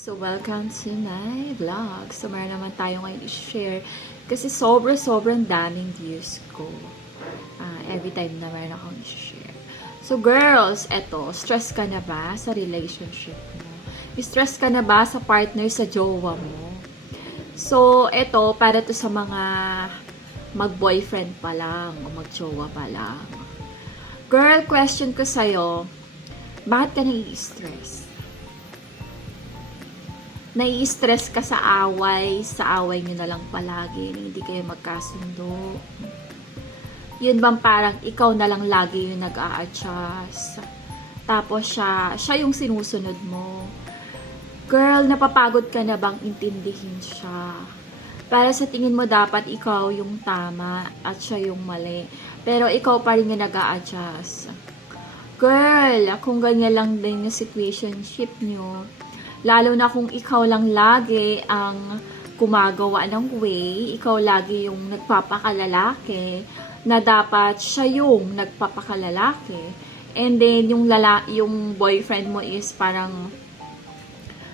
So, welcome to my vlog. So, meron naman tayo ngayon i-share kasi sobrang daming views ko. Every time na meron akong i-share. So, girls, eto, stress ka na ba sa relationship mo? Stress ka na ba sa partner, sa jowa mo? So, eto, para to sa mga mag-boyfriend pa lang o mag-jowa pa lang. Girl, question ko sa'yo, bakit ka nai-stress? Nai-stress ka sa away nyo na lang palagi, na hindi kayo magkasundo. Yun bang parang ikaw na lang lagi yung nag-a-adjust. Tapos siya yung sinusunod mo. Girl, napapagod ka na bang intindihin siya? Para sa tingin mo dapat ikaw yung tama at siya yung mali. Pero ikaw pa rin yung nag-a-adjust. Girl, kung ganyan lang din yung situationship nyo, lalo na kung ikaw lang lagi ang gumagawa ng way, ikaw lagi yung nagpapakalalaki, na dapat siya yung nagpapakalalaki. And then, yung boyfriend mo is parang,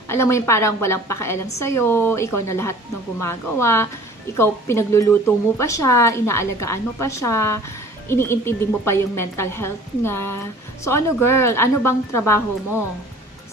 alam mo yung parang walang pakialam sa'yo, ikaw na lahat ng gumagawa, ikaw pinagluluto mo pa siya, inaalagaan mo pa siya, iniintindi mo pa yung mental health niya. So, ano girl, ano bang trabaho mo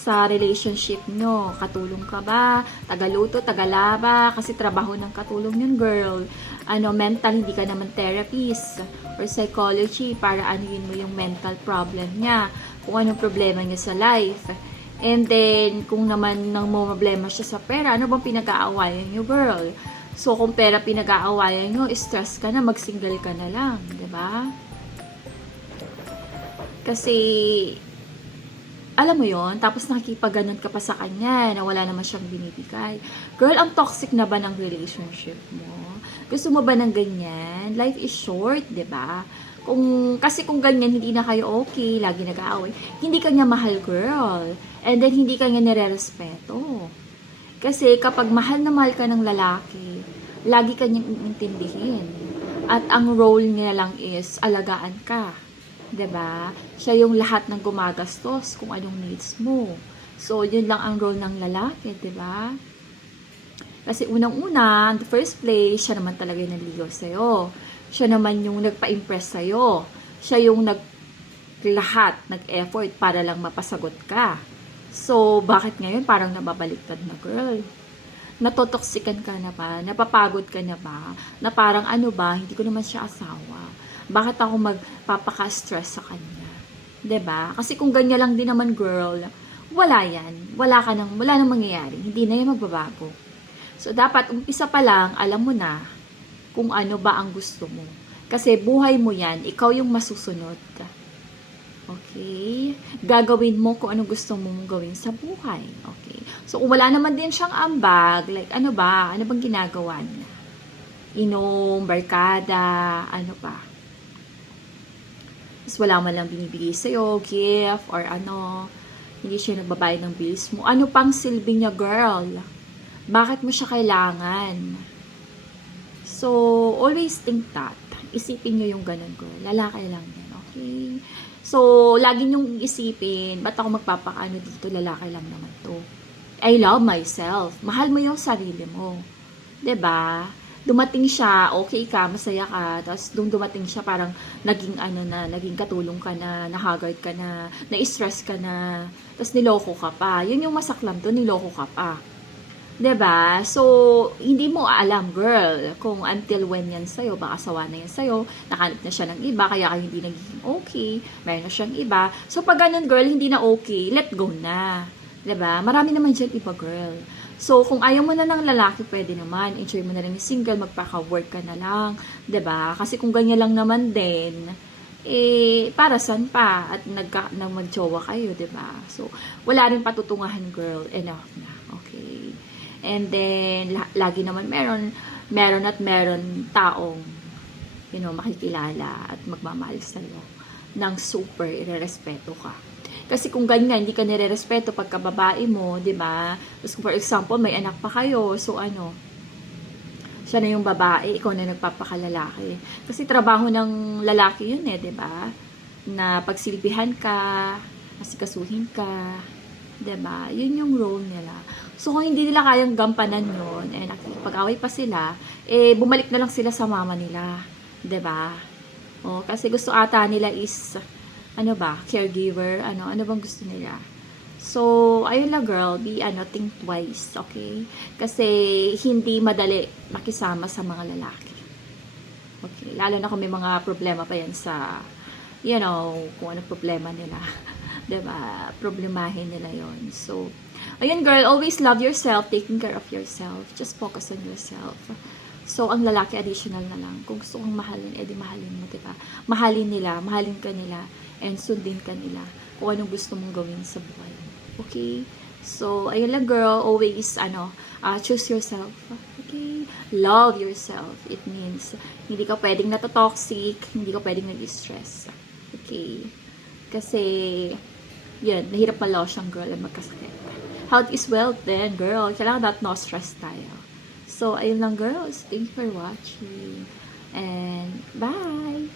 sa relationship nyo? Katulong ka ba? Tagaluto, tagalaba? Kasi trabaho ng katulong yun, girl. Mental, hindi ka naman therapist or psychology para anuin mo yung mental problem niya. Kung anong problema niya sa life. And then, kung naman nang problema siya sa pera, ano bang pinag-aawayan nyo, girl? So, kung pera pinag-aawayan nyo, stress ka na, mag-single ka na lang. Diba? Kasi, alam mo yon, tapos nakikipaganon ka pa sa kanya na wala naman siyang binibigay. Girl, ang toxic na ba ng relationship mo? Gusto mo ba ng ganyan? Life is short, 'di ba? Kasi kung ganyan, hindi na kayo okay, lagi nag-aaway, hindi ka niya mahal, girl. And then, hindi ka niya nire-respeto. Kasi kapag mahal na mahal ka ng lalaki, lagi ka niyang iintindihin. At ang role niya lang is alagaan ka. 'Di ba? Siya yung lahat ng gumagastos kung anong needs mo. So, yun lang ang role ng lalaki, 'di ba? Kasi unang-una, in the first place, siya naman talaga yung nanligaw sa'yo. Siya naman yung nagpa-impress sa'yo. Siya yung lahat, nag-effort para lang mapasagot ka. So, bakit ngayon parang nababaliktad na, girl? Natotoksikan ka na ba? Napapagod ka na ba? Na parang ano ba, hindi ko naman siya asawa. Bakit ako magpapaka-stress sa kanya? 'Di ba? Kasi kung ganyan lang din naman, girl, wala yan. Wala nang mangyayari. Hindi na yan magbabago. So, dapat umpisa pa lang, alam mo na kung ano ba ang gusto mo. Kasi buhay mo yan, ikaw yung masusunod. Okay? Gagawin mo kung ano gusto mong gawin sa buhay. Okay? So, kung wala naman din siyang ambag, like ano ba? Ano bang ginagawa niya? Inom, barkada, ano pa? Tapos wala man lang binibigay sa'yo, gift, or hindi siya nagbabayad ng bills mo. Ano pang silbi niya, girl? Bakit mo siya kailangan? So, always think that. Isipin nyo yung ganun, girl. Lalaki lang yan, okay? So, lagi nyong isipin, ba't ako magpapakaano dito? Lalaki lang naman to. I love myself. Mahal mo yung sarili mo. 'Di ba? Dumating siya, okay ka, masaya ka, tapos dumating siya parang naging katulong ka na, na-haggard ka na, na-stress ka na, tapos niloko ka pa. Yun yung masaklam to, niloko ka pa. 'Di ba? So, hindi mo alam, girl, kung until when yan sa'yo, baka sawa na yan sa'yo, nakanip na siya ng iba, kaya hindi naging okay, mayroon na siyang iba. So, pag ganun, girl, hindi na okay, let go na. 'Di ba? Marami naman dyan iba, girl. So, kung ayaw mo na ng lalaki, pwede naman. Enjoy mo na lang yung single, magpaka-work ka na lang. 'Di ba? Kasi kung ganyan lang naman din, para saan pa? At mag-jowa kayo, 'di ba? So, wala rin patutungahan, girl. Enough na. Okay? And then, lagi naman meron taong, makikilala at magmamahal sa'yo ng super irerespeto ka. Kasi kung ganyan, hindi ka nire-respeto pagka babae mo, 'di ba? Tapos for example, may anak pa kayo, so siya na yung babae, ikaw na nagpapakalalaki. Kasi trabaho ng lalaki yun 'di ba? Na pagsilbihan ka, asikasuhin ka, 'di ba? Yun yung role nila. So, kung hindi nila kayang gampanan yun, eh, nakikipag-away pa sila, bumalik na lang sila sa mama nila. 'Di ba? O, kasi gusto ata nila is, caregiver, ano bang gusto nila? So, ayun lang girl, think twice, okay? Kasi, hindi madali makisama sa mga lalaki. Okay, lalo na kung may mga problema pa yan sa, kung ano problema nila. 'Di ba? Problemahin nila yon. So, ayun girl, always love yourself, taking care of yourself. Just focus on yourself. So, ang lalaki additional na lang. Kung gusto kong mahalin, edi mahalin mo, 'di ba? Mahalin nila, mahalin ka nila, and sundin ka nila kung anong gusto mong gawin sa buhay. Okay? So, ayun lang girl, always, choose yourself. Okay? Love yourself. It means, hindi ka pwedeng natotoxic, hindi ka pwedeng nag-stress. Okay? Kasi, yun, nahirap pala siyang girl ang magkasakit. Health is wealth then, girl. Kailangan that no stress tayo. So, ayun lang girls. Thank you for watching. And, bye!